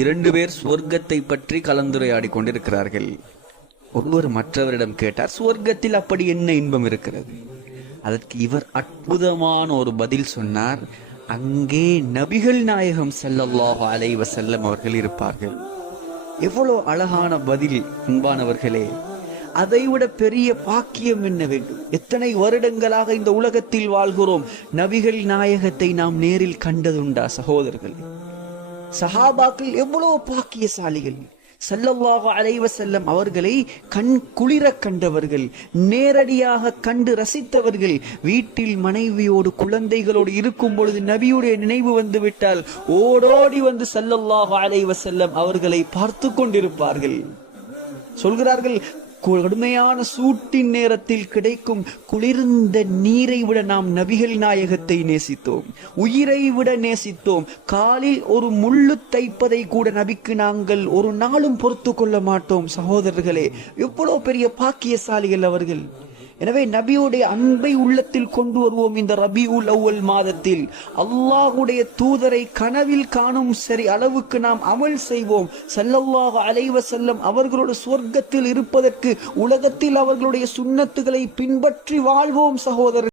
இரண்டு பேர் சுவர்க்கத்தை பற்றி கலந்துரையாடி கொண்டிருக்கிறார்கள். ஒருவர் மற்றவரிடம் கேட்டார் சுவர்க்கத்தில் அப்படி என்ன இன்பம் இருக்கிறது? அதற்கு இவர் அற்புதமான ஒரு பதில் சொன்னார் அங்கே நபிகள் நாயகம் ஸல்லல்லாஹு அலைவ செல்லம் அவர்கள் இருப்பார்கள். எவ்வளவு அழகான பதில் அன்பானவர்களே. அதைவிட பெரிய பாக்கியம் என்ன வேண்டும்? எத்தனை வருடங்களாக இந்த உலகத்தில் வாழ்கிறோம். நபிகள் நாயகத்தை நாம் நேரில் கண்டதுண்டா சகோதரர்களே? சஹாபாக்கள் எவ்வளவு பாக்கியசாலிகள். சல்லல்லாஹு அலைவ செல்லம் அவர்களை கண் குளிர கண்டவர்கள் நேரடியாக கண்டு ரசித்தவர்கள் வீட்டில் மனைவியோடு குழந்தைகளோடு இருக்கும் பொழுது நபியுடைய நினைவு வந்து விட்டால் ஓடோடி வந்து சல்லல்லாஹு அலைவ செல்லம் அவர்களை பார்த்து கொண்டிருப்பார்கள். சொல்கிறார்கள் கடுமையான சூட்டின் நேரத்தில் கிடைக்கும் குளிர்ந்த நீரை விட நாம் நபிகள் நாயகத்தை நேசித்தோம். உயிரை விட நேசித்தோம். காலில் ஒரு முள்ளு தைப்பதை கூட நபிக்கு நாங்கள் ஒரு நாளும் பொறுத்து கொள்ள மாட்டோம். சகோதரர்களே எவ்வளவு பெரிய பாக்கியசாலிகள் அவர்கள். எனவே நபியுடைய அன்பை உள்ளத்தில் கொண்டு வருவோம் இந்த ரபியுல் அவ்வல் மாதத்தில். அல்லாஹுடைய தூதரை கனவில் காணும் சரி அளவுக்கு நாம் அமல் செய்வோம். செல்லல்லாக அலைவ செல்லம் அவர்களோட சொர்க்கத்தில் இருப்பதற்கு உலகத்தில் அவர்களுடைய சுண்ணத்துகளை பின்பற்றி வாழ்வோம் சகோதரர்